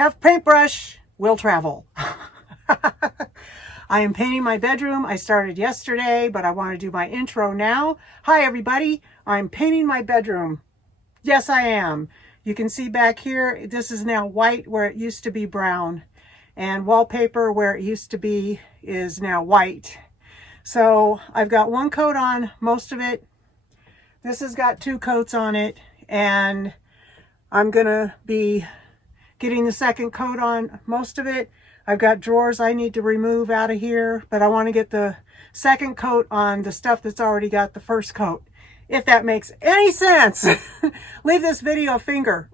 Have paintbrush, will travel. I am painting my bedroom. I started yesterday, but I want to do my intro now. Hi, everybody. I'm painting my bedroom. Yes, I am. You can see back here, this is now white where it used to be brown. And wallpaper where it used to be is now white. So I've got one coat on most of it. This has got 2 coats on it. And I'm going to be getting the second coat on most of it. I've got drawers I need to remove out of here, but I want to get the second coat on the stuff that's already got the first coat. If that makes any sense, leave this video a finger.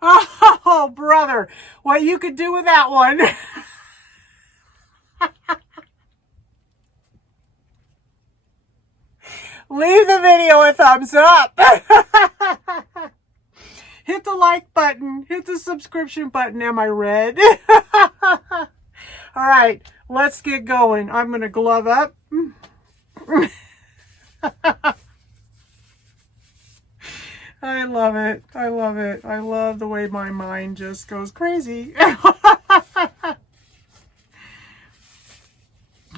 Oh, brother, what you could do with that one. Leave the video a thumbs up. Hit the like button. Hit the subscription button. Am I red? All right, let's get going. I'm going to glove up. I love it. I love it. I love the way my mind just goes crazy.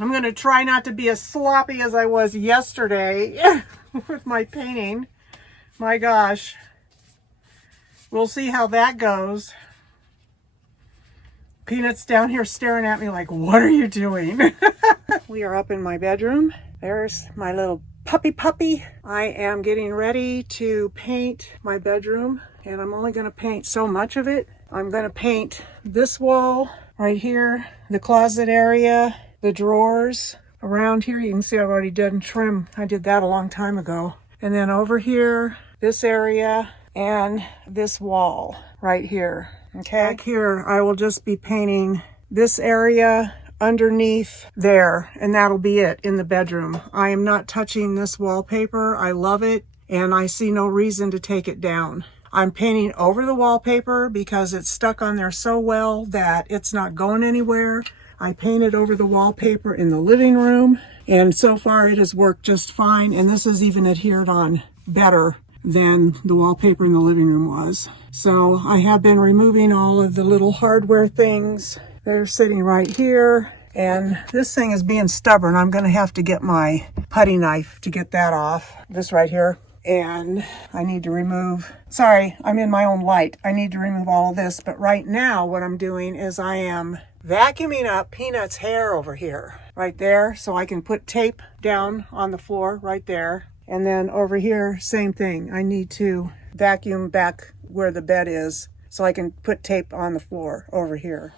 I'm going to try not to be as sloppy as I was yesterday with my painting. My gosh. We'll see how that goes. Peanut's down here staring at me like, what are you doing? We are up in my bedroom. There's my little puppy. I am getting ready to paint my bedroom, and I'm only going to paint so much of it. I'm going to paint this wall right here, the closet area, the drawers. Around here, you can see I've already done trim. I did that a long time ago. And then over here, this area, and this wall right here. Okay, back here, I will just be painting this area underneath there, and that'll be it in the bedroom. I am not touching this wallpaper. I love it, and I see no reason to take it down. I'm painting over the wallpaper because it's stuck on there so well that it's not going anywhere. I painted over the wallpaper in the living room, and so far it has worked just fine, and this is even adhered on better than the wallpaper in the living room was. So I have been removing all of the little hardware things. They're sitting right here, and this thing is being stubborn. I'm going to have to get my putty knife to get that off. This right here. And I need to remove, sorry, I'm in my own light. I need to remove all of this, but right now what I'm doing is I am vacuuming up Peanut's hair over here, right there, so I can put tape down on the floor right there. And then over here, same thing. I need to vacuum back where the bed is so I can put tape on the floor over here.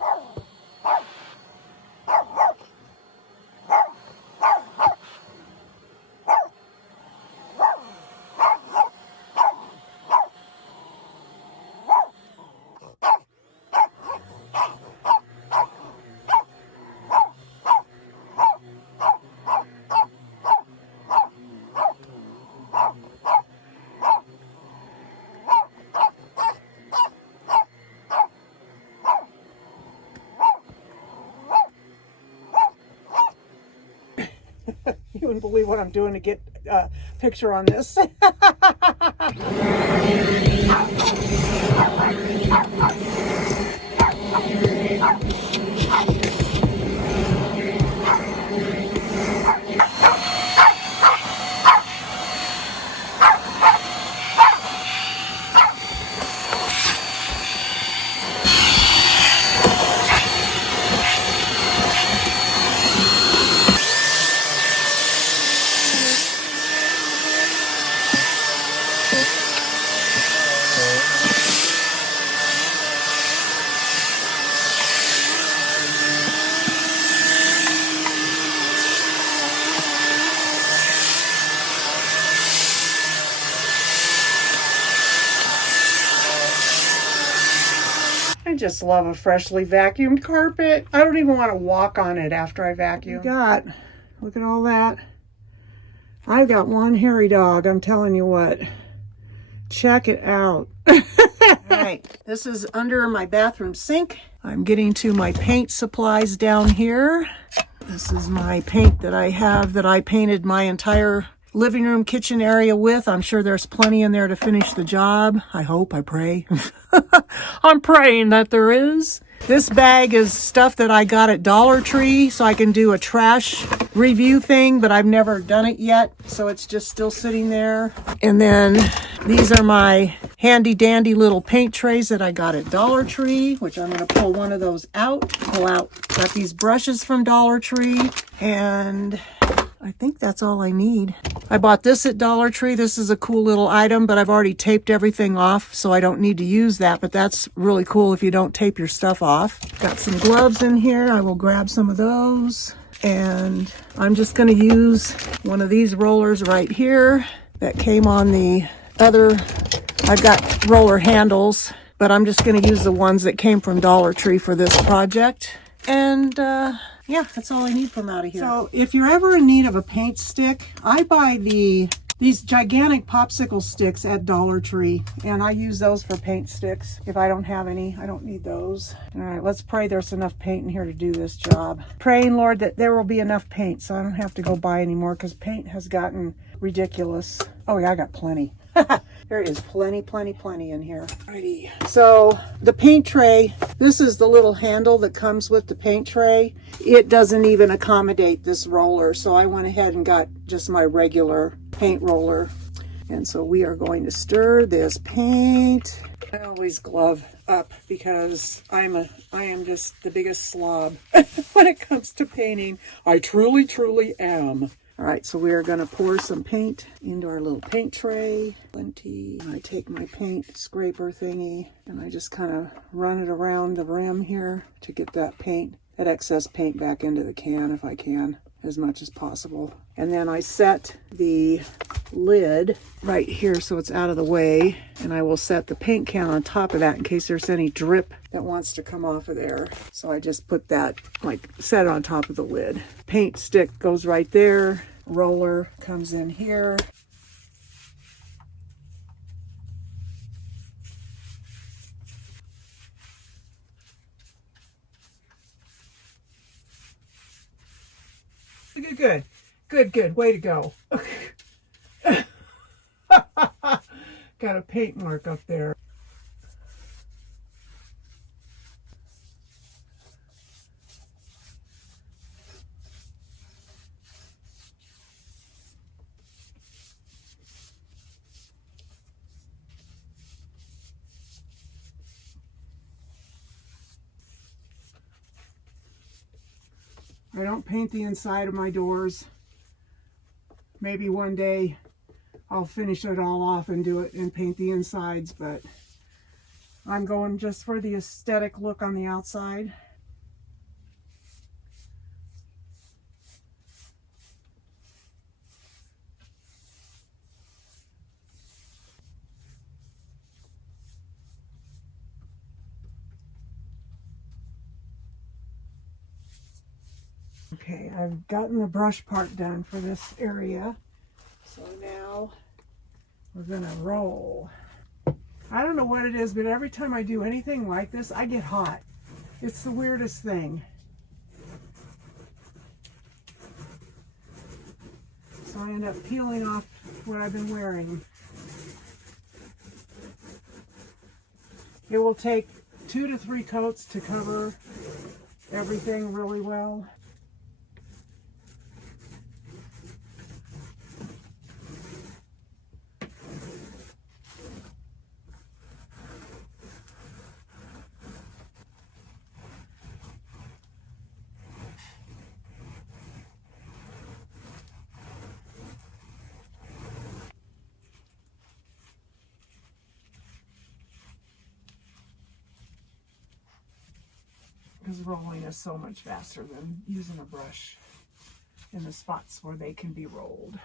You wouldn't believe what I'm doing to get a picture on this. I just love a freshly vacuumed carpet. I don't even want to walk on it after I vacuum. Look at all that. I've got one hairy dog, I'm telling you what. Check it out. All right, this is under my bathroom sink. I'm getting to my paint supplies down here. This is my paint that I have that I painted my entire living room kitchen area with. I'm sure there's plenty in there to finish the job. I hope, I pray. I'm praying that there is. This bag is stuff that I got at Dollar Tree so I can do a trash review thing, but I've never done it yet, so it's just still sitting there. And then these are my handy dandy little paint trays that I got at Dollar Tree, which I'm going to pull one of those out. Got these brushes from Dollar Tree, and I think that's all I need. I bought this at Dollar Tree. This is a cool little item, but I've already taped everything off, so I don't need to use that, but that's really cool if you don't tape your stuff off. Got some gloves in here. I will grab some of those, and I'm just going to use one of these rollers right here that came on the other. I've got roller handles, but I'm just going to use the ones that came from Dollar Tree for this project. And yeah, that's all I need from out of here. So if you're ever in need of a paint stick, I buy these gigantic popsicle sticks at Dollar Tree, and I use those for paint sticks. If I don't have any, I don't need those. All right, let's pray there's enough paint in here to do this job. Praying, Lord, that there will be enough paint so I don't have to go buy any more, because paint has gotten ridiculous. Oh yeah, I got plenty. There is plenty in here. Alrighty. So the paint tray, this is the little handle that comes with the paint tray. It doesn't even accommodate this roller, so I went ahead and got just my regular paint roller. And so we are going to stir this paint. I always glove up because I am just the biggest slob when it comes to painting. I truly am. All right, so we are going to pour some paint into our little paint tray. Plenty. I take my paint scraper thingy and I just kind of run it around the rim here to get that excess paint back into the can if I can, as much as possible. And then I set the lid right here so it's out of the way, and I will set the paint can on top of that in case there's any drip that wants to come off of there. So I just put that, set it on top of the lid. Paint stick goes right there. Roller comes in here. Good. Way to go. Got a paint mark up there. I don't paint the inside of my doors. Maybe one day I'll finish it all off and do it and paint the insides, but I'm going just for the aesthetic look on the outside. Okay, I've gotten the brush part done for this area. So now we're gonna roll. I don't know what it is, but every time I do anything like this, I get hot. It's the weirdest thing. So I end up peeling off what I've been wearing. It will take 2 to 3 coats to cover everything really well. Because rolling is so much faster than using a brush in the spots where they can be rolled.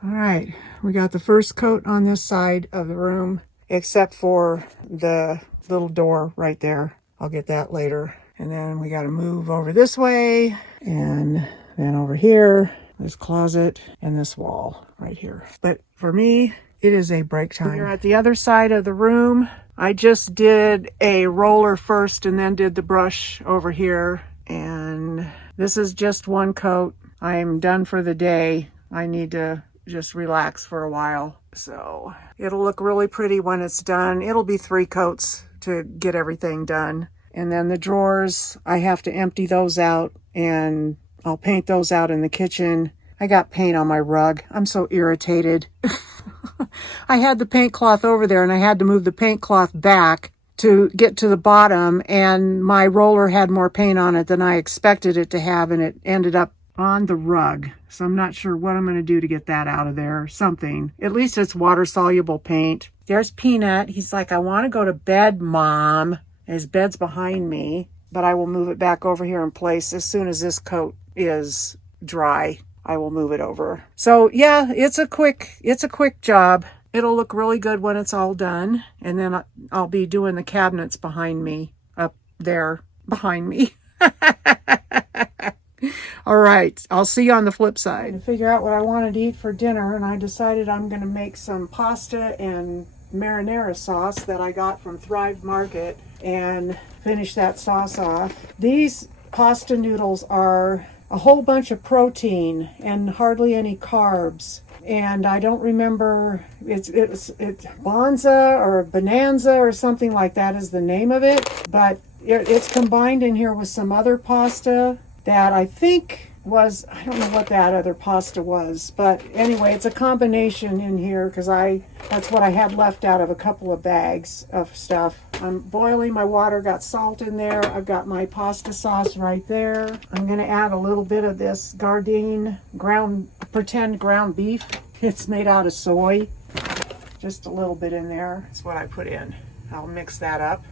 All right, we got the first coat on this side of the room, except for the little door right there. I'll get that later. And then we got to move over this way, and then over here, this closet and this wall right here. But for me, it is a break time. We're at the other side of the room. I just did a roller first and then did the brush over here. And this is just one coat. I'm done for the day. I need to just relax for a while. So it'll look really pretty when it's done. It'll be 3 coats to get everything done. And then the drawers, I have to empty those out and I'll paint those out in the kitchen. I got paint on my rug. I'm so irritated. I had the paint cloth over there and I had to move the paint cloth back to get to the bottom, and my roller had more paint on it than I expected it to have, and it ended up on the rug. So I'm not sure what I'm going to do to get that out of there. Something. At least it's water-soluble paint. There's Peanut. He's like, I want to go to bed, Mom. His bed's behind me, but I will move it back over here in place as soon as this coat is dry. I will move it over. So yeah, it's a quick job. It'll look really good when it's all done. And then I'll be doing the cabinets behind me, up there behind me. All right, I'll see you on the flip side. To figure out what I wanted to eat for dinner, and I decided I'm going to make some pasta and marinara sauce that I got from Thrive Market and finish that sauce off. These pasta noodles are a whole bunch of protein and hardly any carbs. And I don't remember, it's Bonza or Bonanza or something like that is the name of it. But it's combined in here with some other pasta that I think was, I don't know what that other pasta was. But anyway, it's a combination in here because that's what I had left out of a couple of bags of stuff. I'm boiling my water, got salt in there. I've got my pasta sauce right there. I'm going to add a little bit of this Gardein pretend ground beef. It's made out of soy. Just a little bit in there. That's what I put in. I'll mix that up.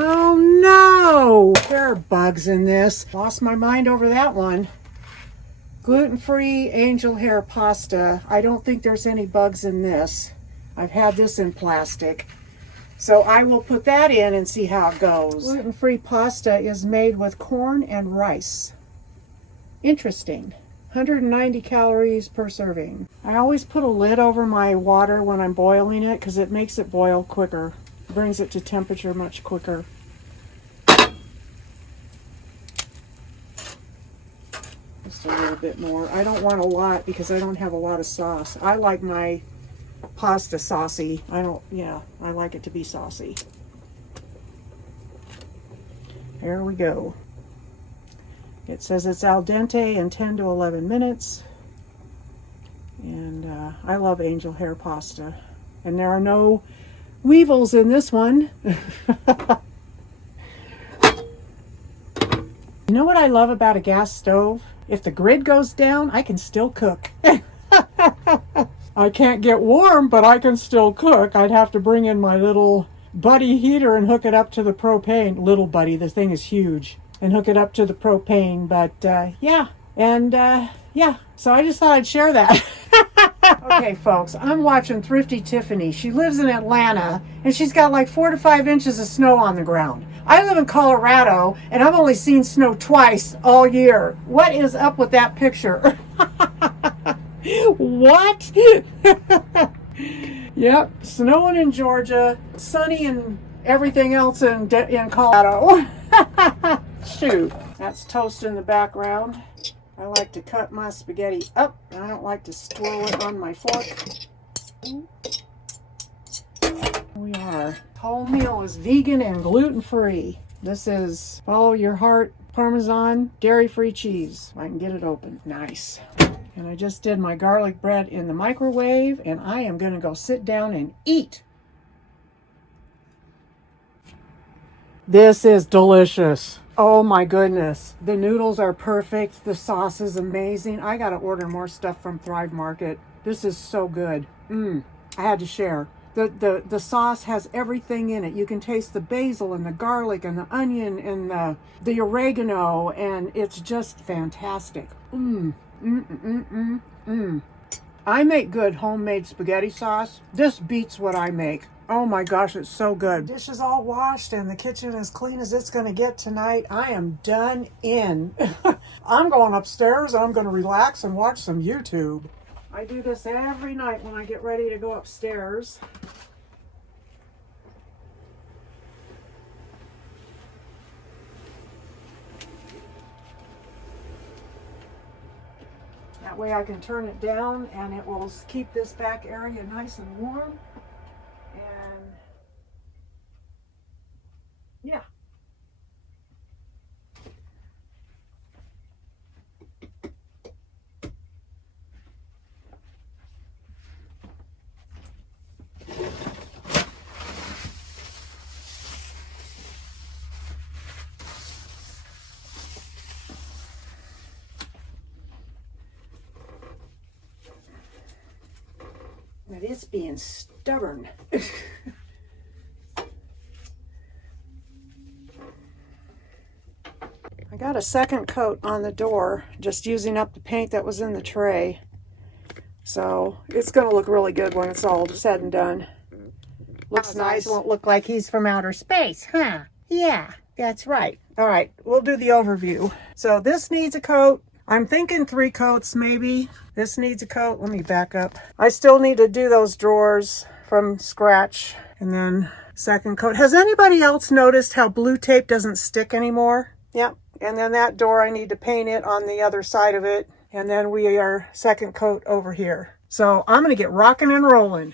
Oh no! There are bugs in this. Lost my mind over that one. Gluten-free angel hair pasta. I don't think there's any bugs in this. I've had this in plastic. So I will put that in and see how it goes. Gluten-free pasta is made with corn and rice. Interesting. 190 calories per serving. I always put a lid over my water when I'm boiling it because it makes it boil quicker. Brings it to temperature much quicker. Just a little bit more. I don't want a lot because I don't have a lot of sauce. I like my pasta saucy. I like it to be saucy. There we go. It says it's al dente in 10 to 11 minutes. And I love angel hair pasta. And there are no weevils in this one. You know what I love about a gas stove? If the grid goes down, I can still cook. I can't get warm, but I can still cook. I'd have to bring in my little buddy heater and hook it up to the propane. Little buddy, the thing is huge. And hook it up to the propane. But yeah. So I just thought I'd share that. Okay, folks, I'm watching Thrifty Tiffany. She lives in Atlanta, and she's got like 4 to 5 inches of snow on the ground. I live in Colorado, and I've only seen snow twice all year. What is up with that picture? What? Yep, snowing in Georgia, sunny and everything else in Colorado. Shoot. That's toast in the background. I like to cut my spaghetti up. I don't like to swirl it on my fork. Here we are. Whole meal is vegan and gluten-free. This is Follow Your Heart Parmesan dairy-free cheese. If I can get it open. Nice. And I just did my garlic bread in the microwave, and I am going to go sit down and eat. This is delicious. Oh my goodness. The noodles are perfect. The sauce is amazing. I got to order more stuff from Thrive Market. This is so good. I had to share. The sauce has everything in it. You can taste the basil and the garlic and the onion and the oregano, and it's just fantastic. I make good homemade spaghetti sauce. This beats what I make. Oh my gosh, it's so good. Dish is all washed and the kitchen as clean as it's gonna get tonight. I am done in. I'm going upstairs. I'm gonna relax and watch some YouTube. I do this every night when I get ready to go upstairs. That way I can turn it down and it will keep this back area nice and warm. And yeah. It is being stubborn. I got a second coat on the door, just using up the paint that was in the tray. So it's going to look really good when it's all said and done. Looks nice. Won't look like he's from outer space, huh? Yeah, that's right. All right, we'll do the overview. So this needs a coat. I'm thinking 3 coats maybe. This needs a coat. Let me back up. I still need to do those drawers from scratch. And then second coat. Has anybody else noticed how blue tape doesn't stick anymore? Yep. And then that door, I need to paint it on the other side of it. And then we are second coat over here. So I'm going to get rocking and rolling.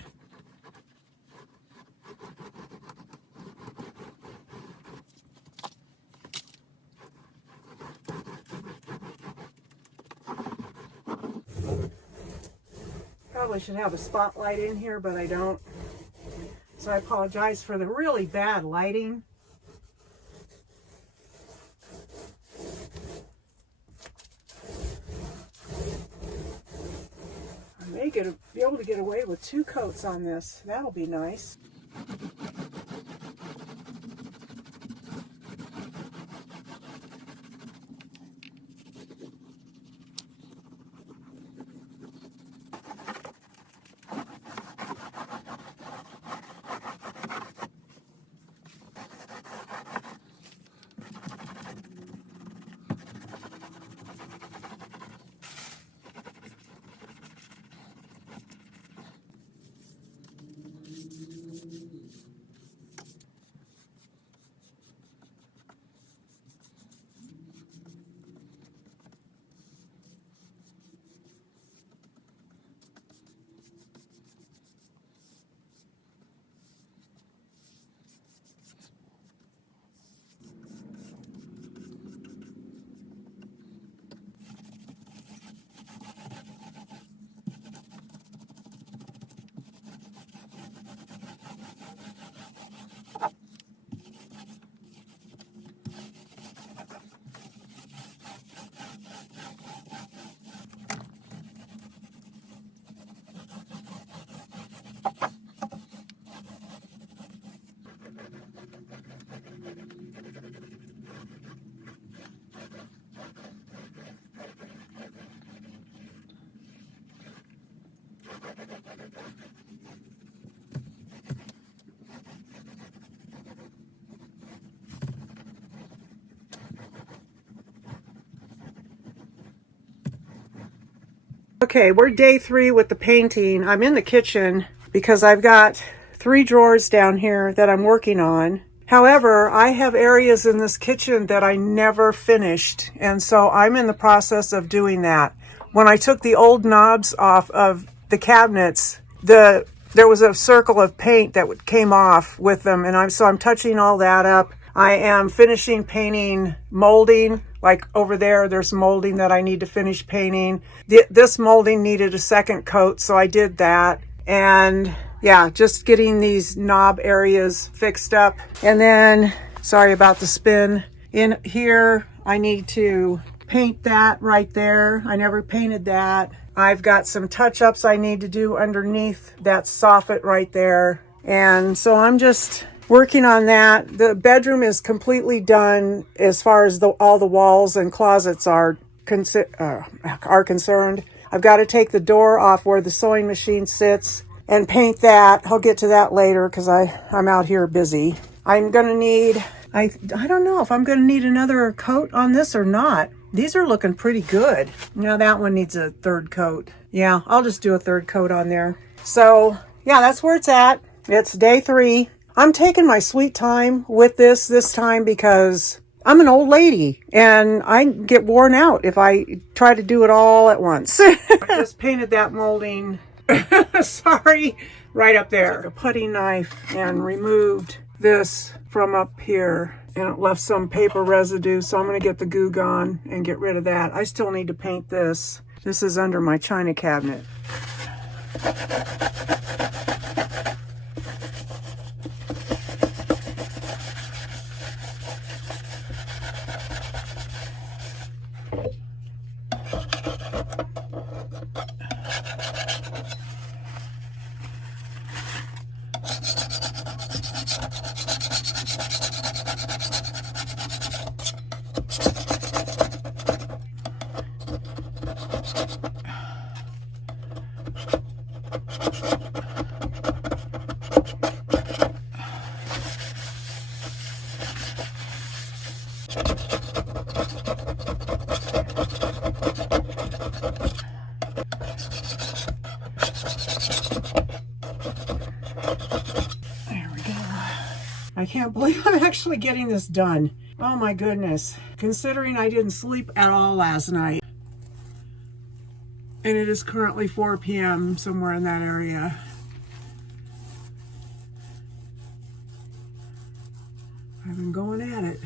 Probably should have a spotlight in here, but I don't. So I apologize for the really bad lighting. I may be able to get away with 2 coats on this. That'll be nice. Okay, we're day 3 with the painting. I'm in the kitchen because I've got 3 drawers down here that I'm working on. However, I have areas in this kitchen that I never finished, and so I'm in the process of doing that. When I took the old knobs off of the cabinets, there was a circle of paint that came off with them, and I'm touching all that up. I am finishing painting molding. Like over there's molding that I need to finish painting. This molding needed a second coat, so I did that. And yeah, just getting these knob areas fixed up. And then, sorry about the spin. In here, I need to paint that right there. I never painted that. I've got some touch-ups I need to do underneath that soffit right there. And so I'm just working on that. The bedroom is completely done as far as all the walls and closets are concerned. I've got to take the door off where the sewing machine sits and paint that. I'll get to that later because I'm out here busy. I'm going to need, I don't know if I'm going to need another coat on this or not. These are looking pretty good. Now that one needs a third coat. Yeah, I'll just do a third coat on there. So yeah, that's where it's at. It's day 3. I'm taking my sweet time with this time because I'm an old lady and I get worn out if I try to do it all at once. I just painted that molding, sorry, right up there. Took a putty knife and removed this from up here and it left some paper residue. So I'm going to get the Goo Gone and get rid of that. I still need to paint this. This is under my china cabinet. I can't believe I'm actually getting this done. Oh my goodness. Considering I didn't sleep at all last night. And it is currently 4 p.m. somewhere in that area. I've been going at it.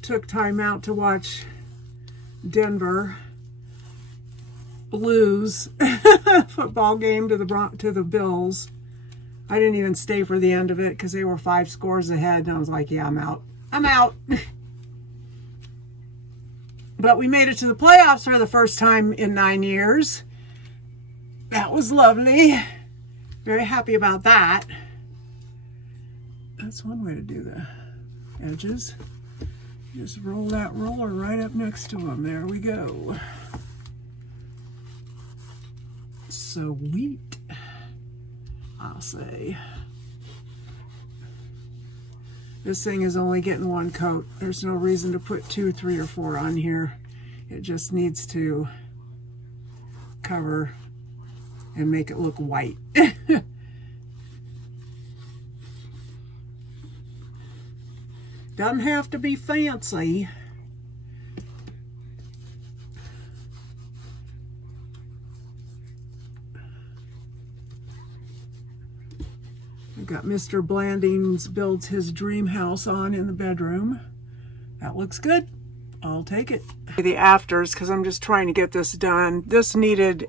Took time out to watch Denver lose football game to the Bills. I didn't even stay for the end of it because they were 5 scores ahead, and I was like, yeah, I'm out. I'm out. But we made it to the playoffs for the first time in 9 years. That was lovely. Very happy about that. That's one way to do the edges. Just roll that roller right up next to them. There we go. Sweet, I'll say. This thing is only getting 1 coat. There's no reason to put 2, 3, or 4 on here. It just needs to cover and make it look white. Doesn't have to be fancy. I've got Mr. Blandings builds his dream house on in the bedroom. That looks good. I'll take it. The afters, because I'm just trying to get this done. This needed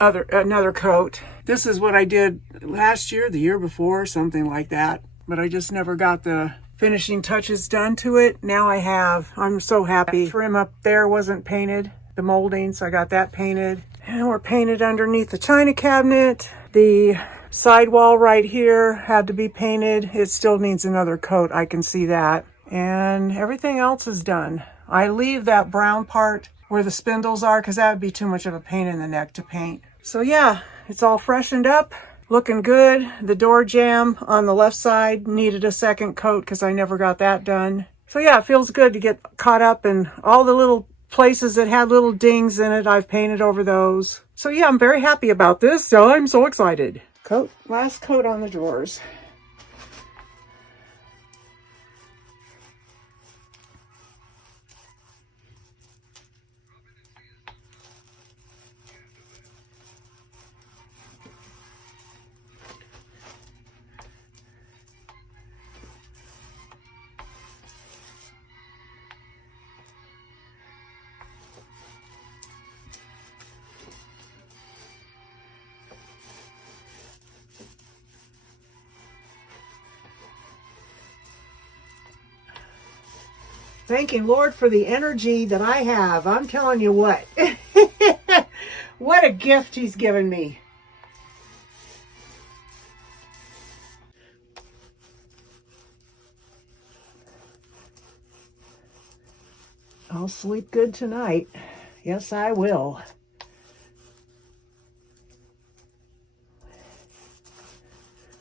another coat. This is what I did last year, the year before, something like that. But I just never got the finishing touches done to it. Now I have. I'm so happy. The trim up there wasn't painted, the molding, so I got that painted. And we're painted underneath the china cabinet. The sidewall right here had to be painted. It still needs another coat. I can see that. And everything else is done. I leave that brown part where the spindles are because that would be too much of a pain in the neck to paint. So yeah, it's all freshened up. Looking good. The door jamb on the left side needed a second coat because I never got that done. So yeah, it feels good to get caught up, and all the little places that had little dings in it, I've painted over those. So yeah, I'm very happy about this. So I'm so excited. Last coat on the drawers. Thanking Lord for the energy that I have. I'm telling you what. What a gift he's given me. I'll sleep good tonight. Yes, I will.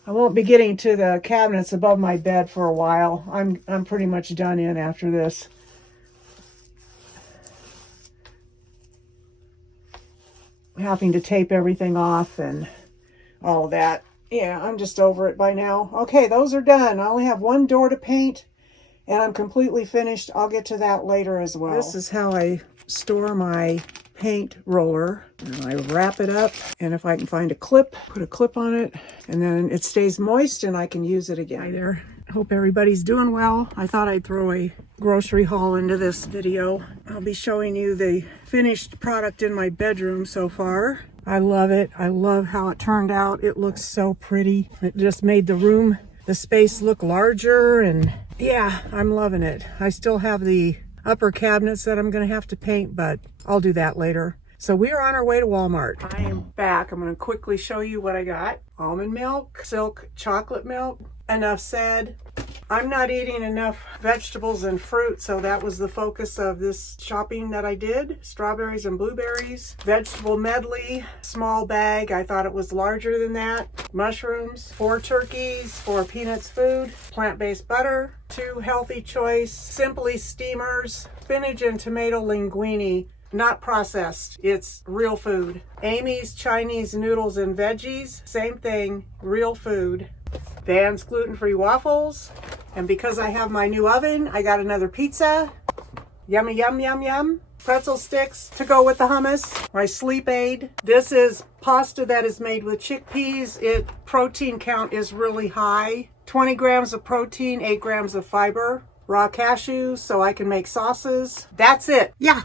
I won't be getting to the cabinets above my bed for a while. I'm pretty much done in after this. Having to tape everything off and all of that. Yeah, I'm just over it by now. Okay, those are done. I only have one door to paint and I'm completely finished. I'll get to that later as well. This is how I store my paint roller. And I wrap it up, and if I can find a clip, put a clip on it, and then it stays moist and I can use it again. Hi there. Hope everybody's doing well. I thought I'd throw a grocery haul into this video. I'll be showing you the finished product in my bedroom so far. I love it. I love how it turned out. It looks so pretty. It just made the room, the space look larger, and yeah, I'm loving it. I still have the upper cabinets that I'm going to have to paint, but I'll do that later. So we are on our way to Walmart. I am back. I'm going to quickly show you what I got. Almond milk, silk chocolate milk. Enough said. I'm not eating enough vegetables and fruit, so that was the focus of this shopping that I did. Strawberries and blueberries, vegetable medley, small bag. I thought it was larger than that. Mushrooms, 4 turkeys, 4 peanuts food, plant-based butter, 2 healthy choice, Simply steamers, spinach and tomato linguine. Not processed, it's real food. Amy's Chinese noodles and veggies, same thing, real food. Van's gluten-free waffles. And because I have my new oven, I got another pizza. Yummy, yum, yum, yum. Pretzel sticks to go with the hummus. My sleep aid. This is pasta that is made with chickpeas. Its protein count is really high. 20 grams of protein, 8 grams of fiber. Raw cashews so I can make sauces. That's it. Yeah.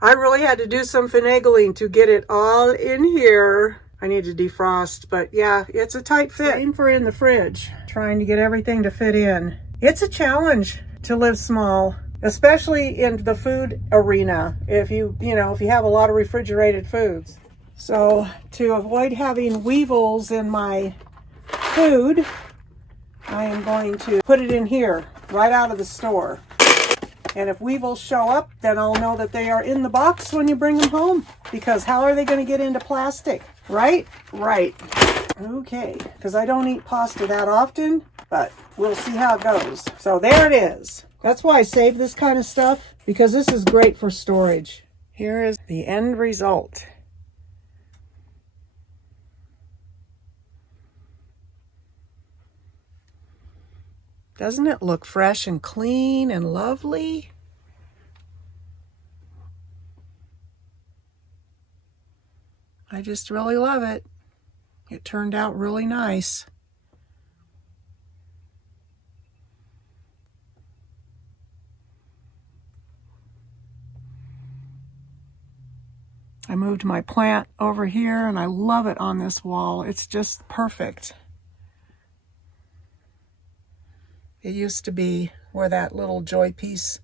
I really had to do some finagling to get it all in here. I need to defrost, but yeah, it's a tight fit. Same for in the fridge, trying to get everything to fit in. It's a challenge to live small, especially in the food arena, if you have a lot of refrigerated foods. So to avoid having weevils in my food, I am going to put it in here, right out of the store. And if weevils show up, then I'll know that they are in the box when you bring them home. Because how are they going to get into plastic? Right? Right. Okay. Because I don't eat pasta that often, but we'll see how it goes. So there it is. That's why I save this kind of stuff, because this is great for storage. Here is the end result. Doesn't it look fresh and clean and lovely? I just really love it. It turned out really nice. I moved my plant over here and I love it on this wall. It's just perfect. It used to be where that little joy piece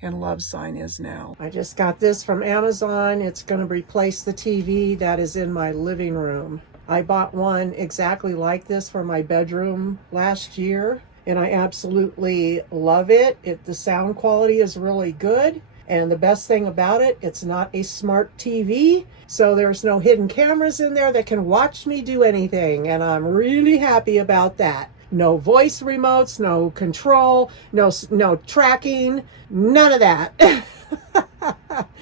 and love sign is now. I just got this from Amazon. It's going to replace the TV that is in my living room. I bought one exactly like this for my bedroom last year, and I absolutely love it. The sound quality is really good, and the best thing about it, it's not a smart TV, so there's no hidden cameras in there that can watch me do anything, and I'm really happy about that. No voice remotes, no control, no tracking, none of that.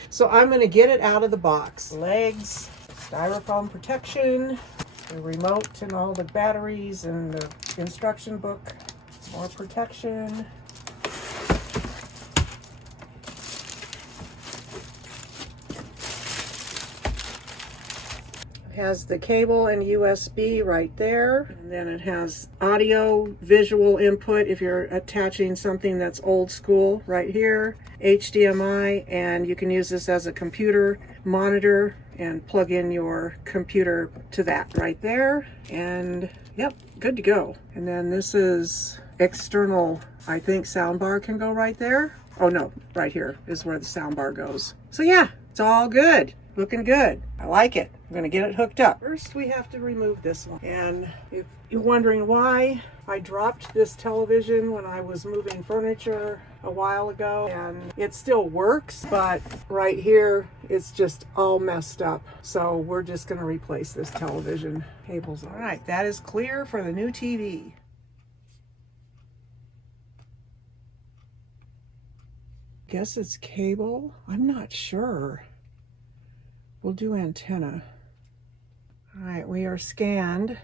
So I'm going to get it out of the box. Legs, styrofoam protection, the remote and all the batteries and the instruction book. More protection. Has the cable and USB right there, and then it has audio visual input if you're attaching something that's old school right here, HDMI, and you can use this as a computer monitor and plug in your computer to that right there, and yep, good to go. And then this is external, I think soundbar can go right there. Oh no, right here is where the soundbar goes. So yeah, it's all good. looking good. I like it. I'm gonna get it hooked up. First, we have to remove this one. And if you're wondering why I dropped this television when I was moving furniture a while ago, and it still works, but right here, it's just all messed up. So we're just gonna replace this television. Cable's all right. That is clear for the new TV. Guess it's cable. I'm not sure. We'll do antenna. All right, we are scanned.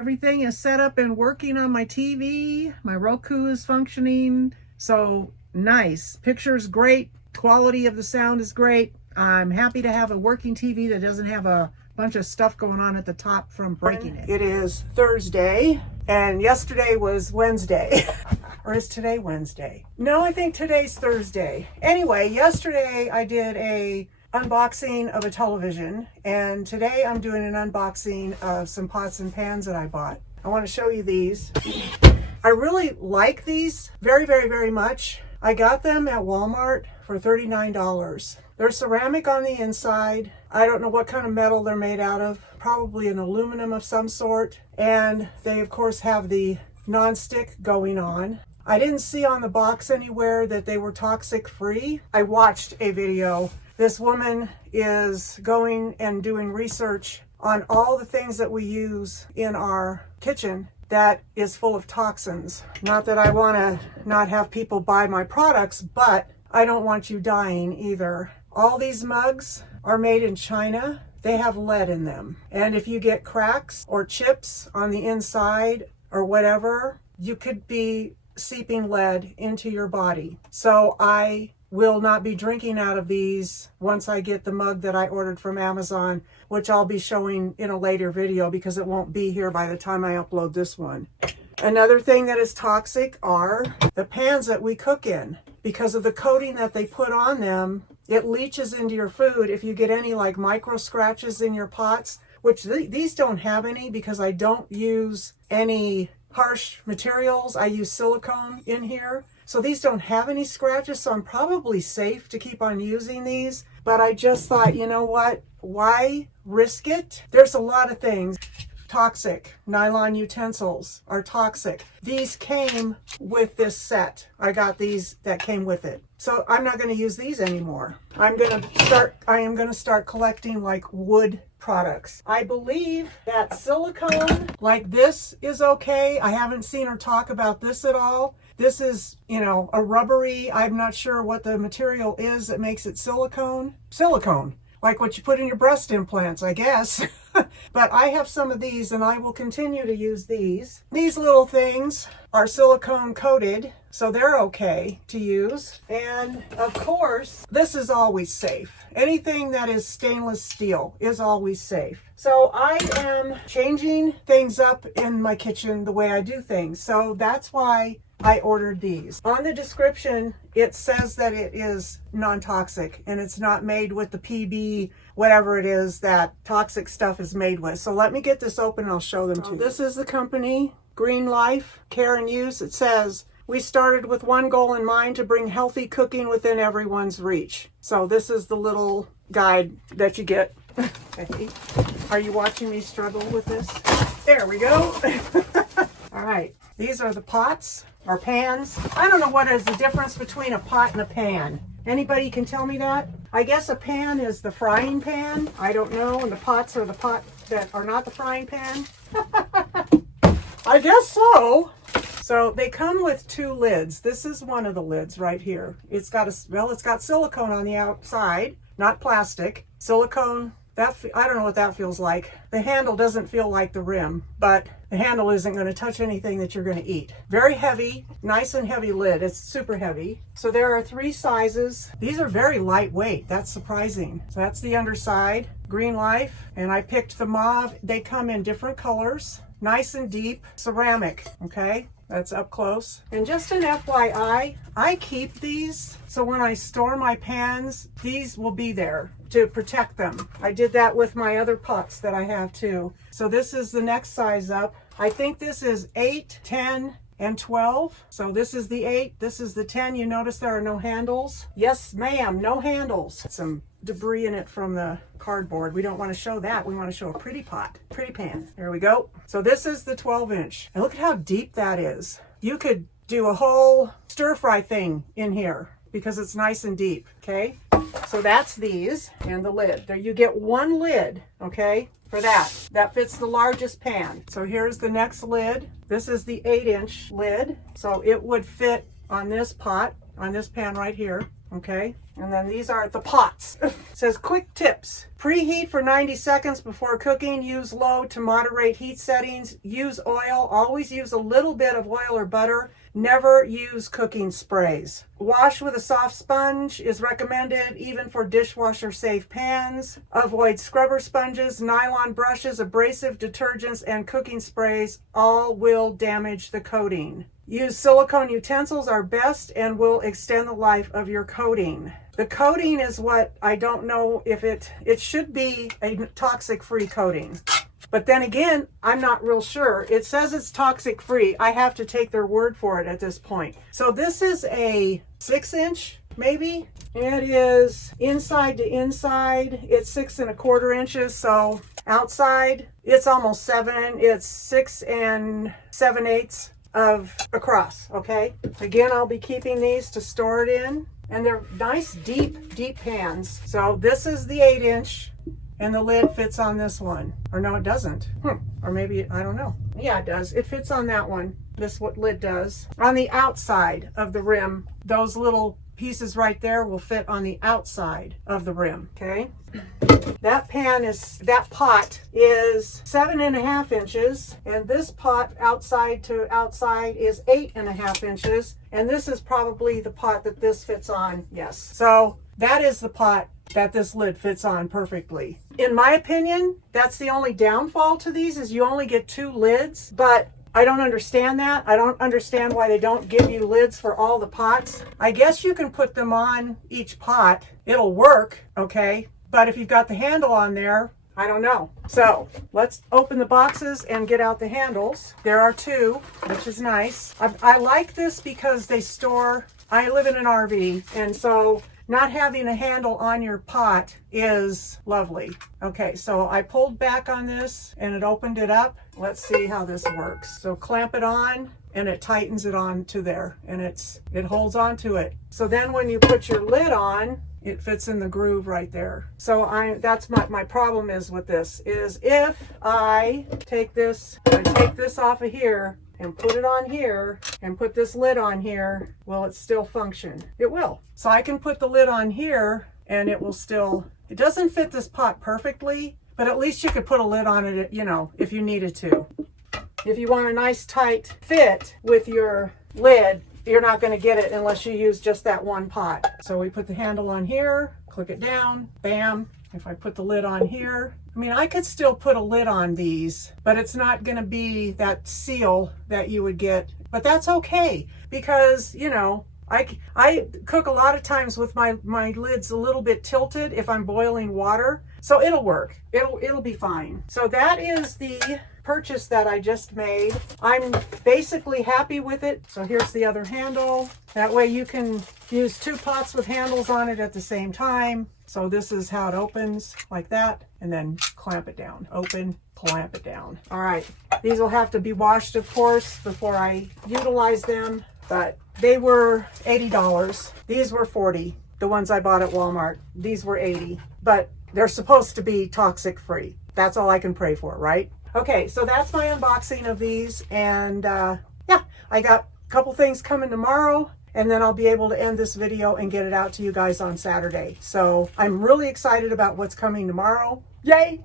Everything is set up and working on my TV. My Roku is functioning. So nice. Picture's great. Quality of the sound is great. I'm happy to have a working TV that doesn't have a bunch of stuff going on at the top from breaking it. It is Thursday and yesterday was Wednesday. Or is today Wednesday? No, I think today's Thursday. Anyway, yesterday I did a unboxing of a television, and today I'm doing an unboxing of some pots and pans that I bought. I want to show you these. I really like these very, very, very much. I got them at Walmart for $39. They're ceramic on the inside. I don't know what kind of metal they're made out of, probably an aluminum of some sort. And they of course have the non-stick going on. I didn't see on the box anywhere that they were toxic free. I watched a video. This woman is going and doing research on all the things that we use in our kitchen that is full of toxins. Not that I want to not have people buy my products, but I don't want you dying either. All these mugs are made in China. They have lead in them. And if you get cracks or chips on the inside or whatever, you could be seeping lead into your body. So I will not be drinking out of these once I get the mug that I ordered from Amazon, which I'll be showing in a later video because it won't be here by the time I upload this one. Another thing that is toxic are the pans that we cook in. Because of the coating that they put on them, it leaches into your food. If you get any like micro scratches in your pots, which these don't have any because I don't use any harsh materials. I use silicone in here. So these don't have any scratches, so I'm probably safe to keep on using these. But I just thought, you know what? Why risk it? There's a lot of things. Toxic. Nylon utensils are toxic. These came with this set. I got these that came with it. So I'm not going to use these anymore. I am going to start collecting like wood products. I believe that silicone like this is okay. I haven't seen her talk about this at all. This is, you know, a rubbery, I'm not sure what the material is that makes it silicone. Silicone, like what you put in your breast implants, I guess. But I have some of these and I will continue to use these. These little things are silicone coated, so they're okay to use. And of course, this is always safe. Anything that is stainless steel is always safe. So I am changing things up in my kitchen the way I do things. So that's why I ordered these. On the description, it says that it is non-toxic and it's not made with the PB, whatever it is that toxic stuff is made with. So let me get this open and I'll show them to you. This is the company, Green Life, Care and Use. It says, we started with one goal in mind, to bring healthy cooking within everyone's reach. So this is the little guide that you get. Okay. Are you watching me struggle with this? There we go. All right. These are the pots or pans. I don't know what is the difference between a pot and a pan. Anybody can tell me that? I guess a pan is the frying pan. I don't know. And the pots are the pot that are not the frying pan. I guess so. So they come with two lids. This is one of the lids right here. It's got silicone on the outside, not plastic. Silicone. I don't know what that feels like. The handle doesn't feel like the rim, but the handle isn't going to touch anything that you're going to eat. Very heavy, nice and heavy lid. It's super heavy. So there are 3 sizes. These are very lightweight. That's surprising. So that's the underside, Green Life. And I picked the mauve. They come in different colors, nice and deep, ceramic, okay? That's up close. And just an FYI, I keep these, so when I store my pans, these will be there to protect them. I did that with my other pots that I have too. So this is the next size up. I think this is 8, 10, and 12. So this is the 8, this is the 10. You notice there are no handles. Yes, ma'am, no handles. Some debris in it from the cardboard. We don't want to show that. We want to show a pretty pot, pretty pan. There we go. So this is the 12-inch. And look at how deep that is. You could do a whole stir fry thing in here because it's nice and deep, okay? So that's these and the lid. There you get one lid, okay, for that. That fits the largest pan. So here's the next lid. This is the 8-inch lid. So it would fit on this pot, on this pan right here, okay? And then these are the pots. It says quick tips. Preheat for 90 seconds before cooking. Use low to moderate heat settings. Use oil. Always use a little bit of oil or butter. Never use cooking sprays. Wash with a soft sponge is recommended even for dishwasher safe pans. Avoid scrubber sponges, nylon brushes, abrasive detergents, and cooking sprays. All will damage the coating. Use silicone utensils are best and will extend the life of your coating. The coating is what I don't know if it should be a toxic-free coating. But then again, I'm not real sure. It says it's toxic free. I have to take their word for it at this point. So this is a 6-inch, maybe. It is inside to inside. It's 6 1/4 inches. So outside, it's almost 7. It's 6 7/8 of across, okay? Again, I'll be keeping these to store it in. And they're nice, deep pans. So this is the 8-inch. And the lid fits on this one. Or no, it doesn't. Or maybe, I don't know. Yeah, it does. It fits on that one. This what lid does. On the outside of the rim, those little pieces right there will fit on the outside of the rim, okay? That pot is 7 1/2 inches. And this pot outside to outside is 8 1/2 inches. And this is probably the pot that this fits on, yes. So that is the pot that this lid fits on perfectly. In my opinion, that's the only downfall to these is you only get 2 lids, but I don't understand that. I don't understand why they don't give you lids for all the pots. I guess you can put them on each pot. It'll work, okay? But if you've got the handle on there, I don't know. So let's open the boxes and get out the handles. There are 2, which is nice. I like this because they store, I live in an RV, and so not having a handle on your pot is lovely. Okay, so I pulled back on this and it opened it up. Let's see how this works. So clamp it on and it tightens it on to there and it holds on to it. So then when you put your lid on, it fits in the groove right there. So that's my problem is with this is if I take this off of here and put it on here and put this lid on here, will it still function? It will. So I can put the lid on here and it will still, it doesn't fit this pot perfectly, but at least you could put a lid on it, you know, if you needed to. If you want a nice tight fit with your lid, you're not going to get it unless you use just that one pot. So we put the handle on here, click it down, bam. If I put the lid on here, I mean, I could still put a lid on these, but it's not going to be that seal that you would get. But that's okay because, you know, I cook a lot of times with my lids a little bit tilted if I'm boiling water. So it'll work. It'll be fine. So that is the purchase that I just made. I'm basically happy with it. So here's the other handle. That way you can use 2 pots with handles on it at the same time. So this is how it opens, like that, and then clamp it down. Open, clamp it down. All right, these will have to be washed, of course, before I utilize them, but they were $80. These were $40, the ones I bought at Walmart. These were $80, but they're supposed to be toxic free. That's all I can pray for, right? Okay, so that's my unboxing of these, and yeah, I got a couple things coming tomorrow, and then I'll be able to end this video and get it out to you guys on Saturday. So I'm really excited about what's coming tomorrow. Yay!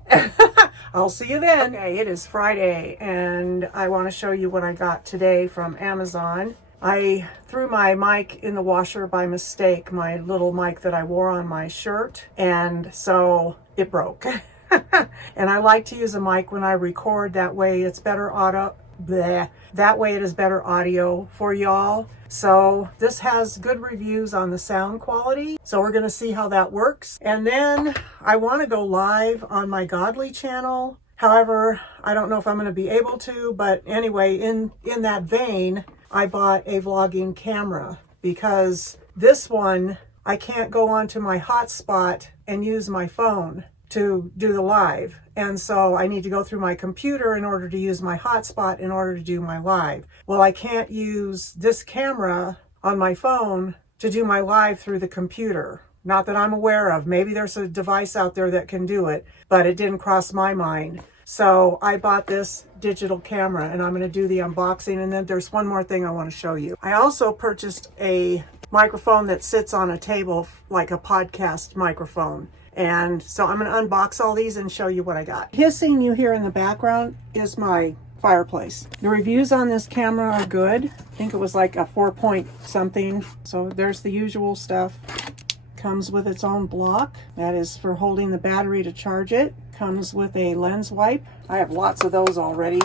I'll see you then. Okay, it is Friday, and I want to show you what I got today from Amazon. I threw my mic in the washer by mistake, my little mic that I wore on my shirt, and so it broke. And I like to use a mic when I record, that way it's better audio. That way it is better audio for y'all. So this has good reviews on the sound quality. So we're going to see how that works. And then I want to go live on my Godly channel. However, I don't know if I'm going to be able to, but anyway, in that vein, I bought a vlogging camera because this one, I can't go onto my hotspot and use my phone to do the live. And so I need to go through my computer in order to use my hotspot in order to do my live. Well, I can't use this camera on my phone to do my live through the computer. Not that I'm aware of. Maybe there's a device out there that can do it, but it didn't cross my mind. So I bought this digital camera and I'm going to do the unboxing. And then there's one more thing I want to show you. I also purchased a microphone that sits on a table like a podcast microphone. And so I'm going to unbox all these and show you what I got. Hissing you hear in the background is my fireplace. The reviews on this camera are good. I think it was like a 4 point something. So there's the usual stuff. Comes with its own block. That is for holding the battery to charge it. Comes with a lens wipe. I have lots of those already.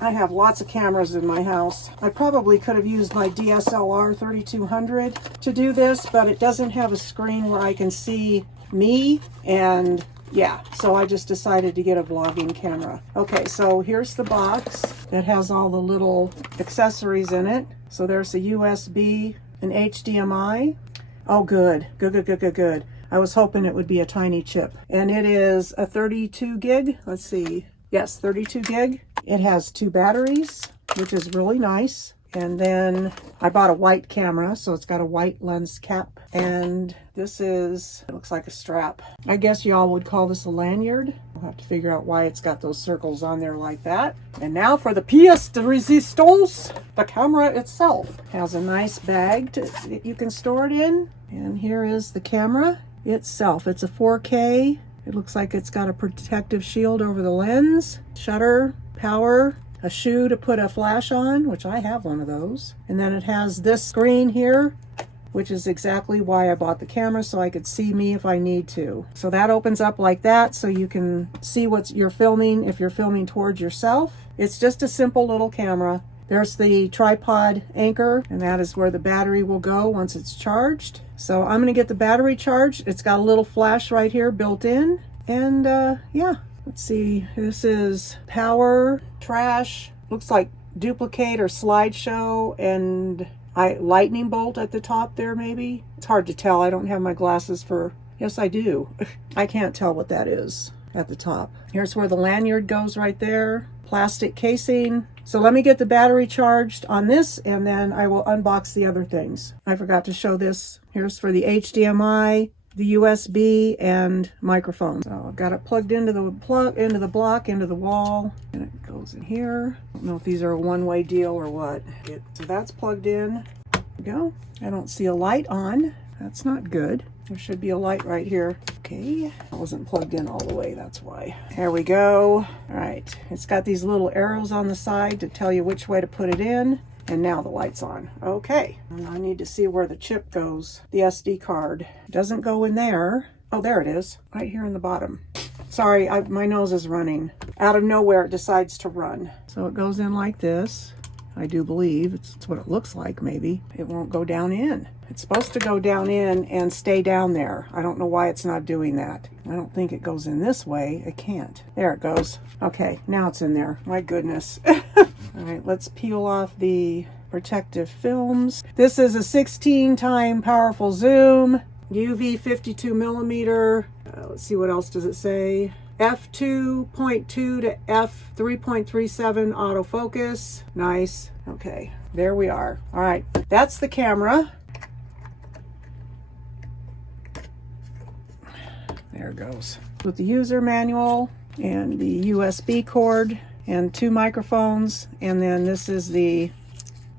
I have lots of cameras in my house. I probably could have used my DSLR 3200 to do this, but it doesn't have a screen where I can see me, and yeah, so I just decided to get a vlogging camera. Okay, so here's the box that has all the little accessories in it. So there's a USB, an HDMI. Oh, good. Good. I was hoping it would be a tiny chip. And it is a 32 gig. Let's see. Yes, 32 gig. It has 2 batteries, which is really nice. And then I bought a white camera, so it's got a white lens cap. And this is, it looks like a strap. I guess y'all would call this a lanyard. I'll have to figure out why it's got those circles on there like that. And now for the pièce de résistance. The camera itself has a nice bag that you can store it in. And here is the camera itself. It's a 4K. It looks like it's got a protective shield over the lens, shutter, power, a shoe to put a flash on, which I have one of those. And then it has this screen here, which is exactly why I bought the camera, so I could see me if I need to. So that opens up like that, so you can see what you're filming if you're filming towards yourself. It's just a simple little camera. There's the tripod anchor, and that is where the battery will go once it's charged. So I'm gonna get the battery charged. It's got a little flash right here built in. And yeah, let's see, this is power, trash, looks like duplicate or slideshow, and lightning bolt at the top there maybe. It's hard to tell, I don't have my glasses for, yes I do. I can't tell what that is at the top. Here's where the lanyard goes right there. Plastic casing. So let me get the battery charged on this and then I will unbox the other things. I forgot to show this. Here's for the HDMI, the USB, and microphone. So I've got it plugged into the block, into the wall, and it goes in here. I don't know if these are a one-way deal or what. So that's plugged in. There we go. I don't see a light on. That's not good. There should be a light right here. Okay, it wasn't plugged in all the way, that's why. There we go. All right, it's got these little arrows on the side to tell you which way to put it in. And now the light's on. Okay, and I need to see where the chip goes. The SD card doesn't go in there. Oh, there it is, right here in the bottom. Sorry, my nose is running. Out of nowhere, it decides to run. So it goes in like this. I do believe it's what it looks like, maybe. It won't go down in. It's supposed to go down in and stay down there. I don't know why it's not doing that. I don't think it goes in this way. It can't. There it goes. Okay, now it's in there. My goodness. All right, let's peel off the protective films. This is a 16-time powerful zoom, UV 52 millimeter. Let's see, what else does it say? f2.2 to f3.37 autofocus. Nice. Okay, there we are. All right, that's the camera. There it goes. With the user manual and the USB cord and 2 microphones, and then this is the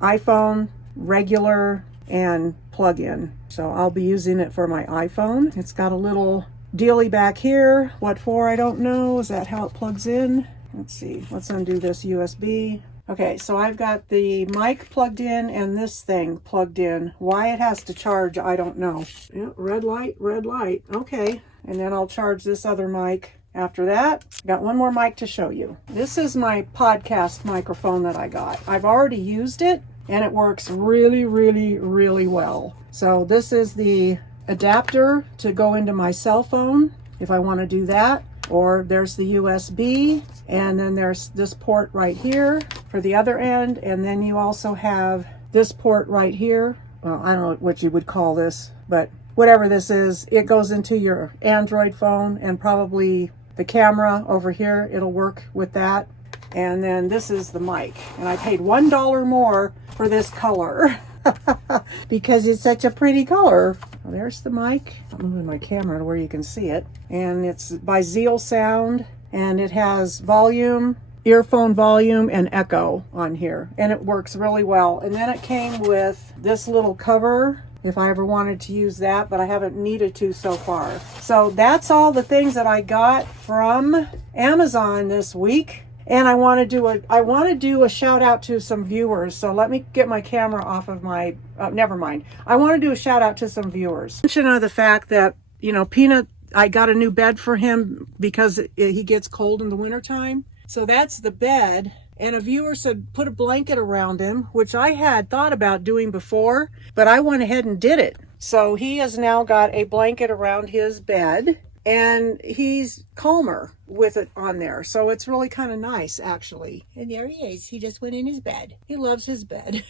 iPhone regular and plug-in. So I'll be using it for my iPhone. It's got a little dealy back here. What for, I don't know. Is that how it plugs in? Let's see. Let's undo this USB. Okay, so I've got the mic plugged in and this thing plugged in. Why it has to charge, I don't know. Yeah, red light, red light. Okay, and then I'll charge this other mic. After that, got one more mic to show you. This is my podcast microphone that I got. I've already used it and it works really, really, really well. So this is the adapter to go into my cell phone if I want to do that. or there's the USB, and then there's this port right here for the other end, and then you also have this port right here. Well, I don't know what you would call this, but whatever this is, it goes into your Android phone, and probably the camera over here, it'll work with that. And then this is the mic, and I paid $1 more for this color because it's such a pretty color. Well, there's the mic. I'm moving my camera to where you can see it, and it's by Zeal Sound, and it has volume, earphone volume, and echo on here, and it works really well. And then it came with this little cover if I ever wanted to use that, but I haven't needed to so far. So that's all the things that I got from Amazon this week. And I want to do a shout out to some viewers. So let me get my camera off of my, never mind. I want to do a shout out to some viewers. Mention of the fact that, you know, Peanut, I got a new bed for him because he gets cold in the wintertime. So that's the bed. And a viewer said put a blanket around him, which I had thought about doing before, but I went ahead and did it. So he has now got a blanket around his bed, and he's calmer with it on there. So it's really kind of nice, actually. And there he is. He just went in his bed. He loves his bed.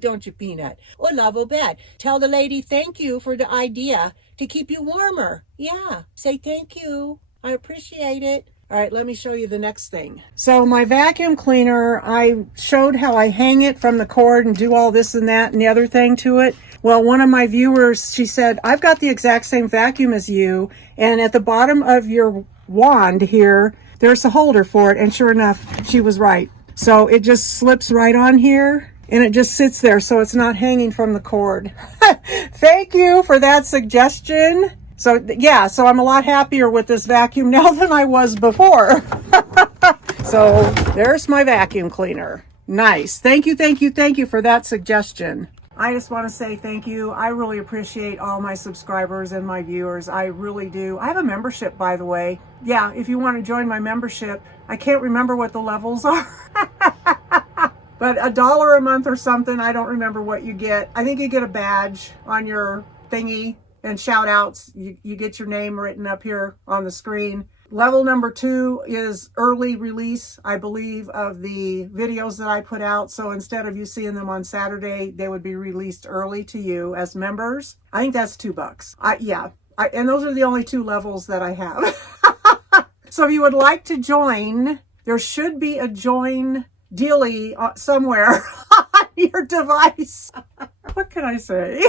Don't you, Peanut? Oh, love a bed. Tell the lady thank you for the idea to keep you warmer. Yeah, say thank you. I appreciate it. All right, let me show you the next thing. So my vacuum cleaner, I showed how I hang it from the cord and do all this and that and the other thing to it. Well, one of my viewers, she said, I've got the exact same vacuum as you, and at the bottom of your wand here, there's a holder for it, and sure enough, she was right. So it just slips right on here, and it just sits there, so it's not hanging from the cord. Thank you for that suggestion. So yeah, so I'm a lot happier with this vacuum now than I was before. So there's my vacuum cleaner. Nice. Thank you, thank you, thank you for that suggestion. I just want to say thank you. I really appreciate all my subscribers and my viewers. I really do. I have a membership, by the way. Yeah, if you want to join my membership, I can't remember what the levels are. But $1 a month or something, I don't remember what you get. I think you get a badge on your thingy and shout outs. You get your name written up here on the screen. Level number 2 is early release, I believe, of the videos that I put out. So instead of you seeing them on Saturday, they would be released early to you as members. I think that's $2. And those are the only 2 levels that I have. So if you would like to join, there should be a join dealie somewhere on your device. What can I say?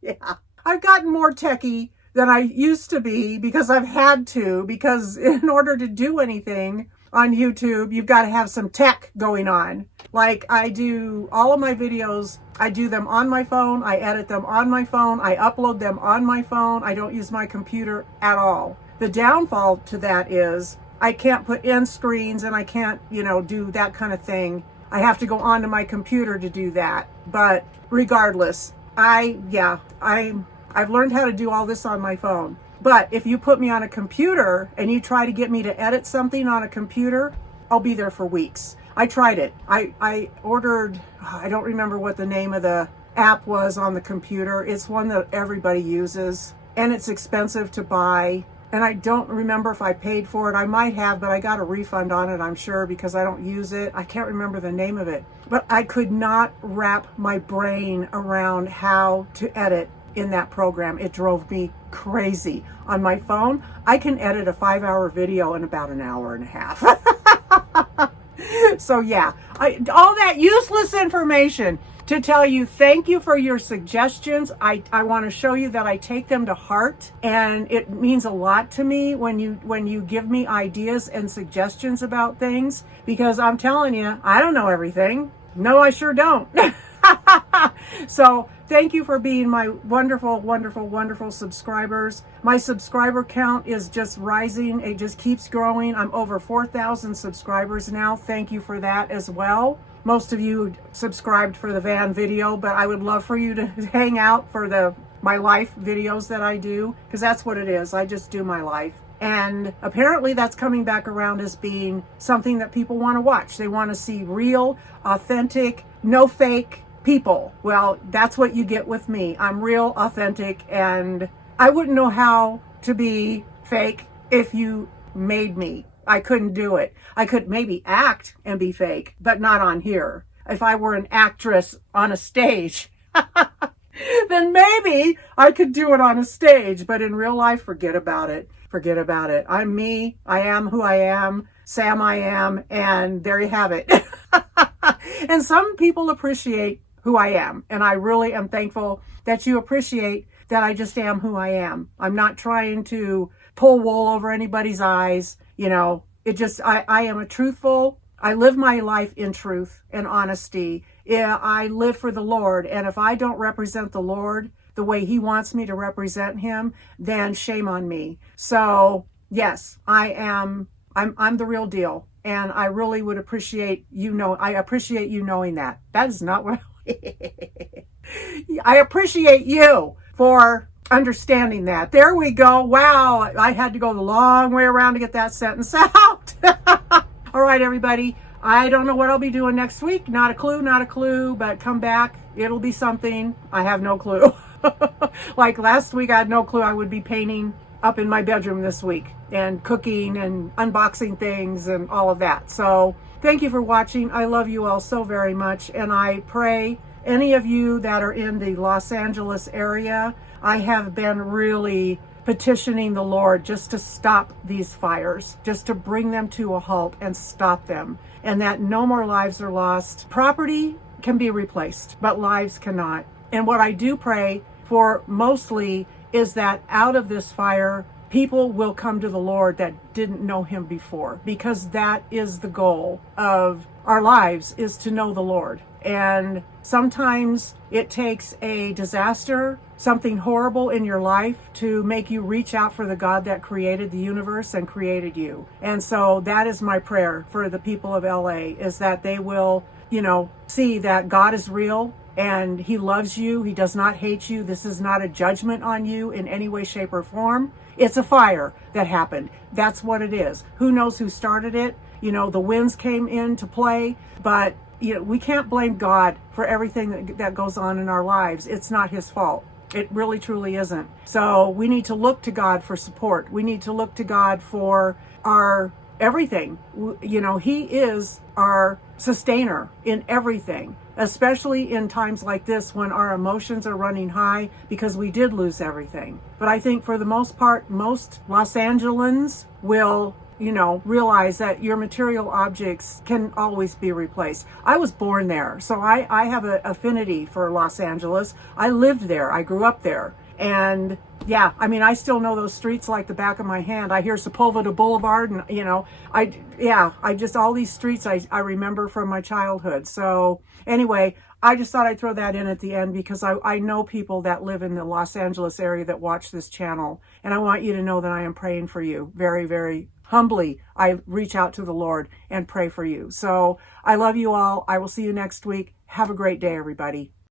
Yeah. I've gotten more techie than I used to be because I've had to, because in order to do anything on YouTube, you've got to have some tech going on. Like I do all of my videos, I do them on my phone, I edit them on my phone, I upload them on my phone, I don't use my computer at all. The downfall to that is I can't put in screens and I can't, do that kind of thing. I have to go onto my computer to do that. But regardless, I've learned how to do all this on my phone. But if you put me on a computer and you try to get me to edit something on a computer, I'll be there for weeks. I tried it. I ordered, I don't remember what the name of the app was on the computer. It's one that everybody uses, and it's expensive to buy. And I don't remember if I paid for it. I might have, but I got a refund on it, I'm sure, because I don't use it. I can't remember the name of it. But I could not wrap my brain around how to edit in that program. It drove me crazy. On my phone, I can edit a 5-hour video in about an hour and a half. So yeah, all that useless information to tell you thank you for your suggestions. I want to show you that I take them to heart, and it means a lot to me when you give me ideas and suggestions about things, because I'm telling you, I don't know everything. No, I sure don't. So thank you for being my wonderful, wonderful, wonderful subscribers. My subscriber count is just rising. It just keeps growing. I'm over 4,000 subscribers now. Thank you for that as well. Most of you subscribed for the van video, but I would love for you to hang out for my life videos that I do, because that's what it is. I just do my life. And apparently that's coming back around as being something that people want to watch. They want to see real, authentic, no fake people. Well, that's what you get with me. I'm real, authentic, and I wouldn't know how to be fake if you made me. I couldn't do it. I could maybe act and be fake, but not on here. If I were an actress on a stage, then maybe I could do it on a stage, but in real life, forget about it. Forget about it. I'm me. I am who I am. Sam, I am. And there you have it. And some people appreciate who I am. And I really am thankful that you appreciate that I just am who I am. I'm not trying to pull wool over anybody's eyes. You know, I am a truthful, I live my life in truth and honesty. Yeah, I live for the Lord. And if I don't represent the Lord the way he wants me to represent him, then shame on me. So yes, I'm the real deal. And I really would appreciate I appreciate you knowing that. That is not what I appreciate you for understanding that. There we go. Wow. I had to go the long way around to get that sentence out. All right, everybody. I don't know what I'll be doing next week. Not a clue, but come back. It'll be something. I have no clue. Like last week, I had no clue I would be painting up in my bedroom this week and cooking and unboxing things and all of that. So thank you for watching. I love you all so very much. And I pray any of you that are in the Los Angeles area, I have been really petitioning the Lord just to stop these fires, just to bring them to a halt and stop them, and that no more lives are lost. Property can be replaced, but lives cannot. And what I do pray for mostly is that out of this fire, people will come to the Lord that didn't know him before, because that is the goal of our lives, is to know the Lord. And sometimes it takes a disaster, something horrible in your life, to make you reach out for the God that created the universe and created you. And so that is my prayer for the people of LA, is that they will, see that God is real and he loves you. He does not hate you. This is not a judgment on you in any way, shape, or form. It's a fire that happened. That's what it is. Who knows who started it? The winds came into play, but we can't blame God for everything that goes on in our lives. It's not his fault. It really, truly isn't. So we need to look to God for support. We need to look to God for our everything. He is our sustainer in everything, especially in times like this when our emotions are running high because we did lose everything. But I think for the most part, most Los Angeles will realize that your material objects can always be replaced. I was born there, so I have an affinity for Los Angeles. I lived there. I grew up there. And yeah, I still know those streets like the back of my hand. I hear Sepulveda Boulevard and, all these streets I remember from my childhood. So anyway, I just thought I'd throw that in at the end because I know people that live in the Los Angeles area that watch this channel. And I want you to know that I am praying for you very, very humbly. I reach out to the Lord and pray for you. So I love you all. I will see you next week. Have a great day, everybody.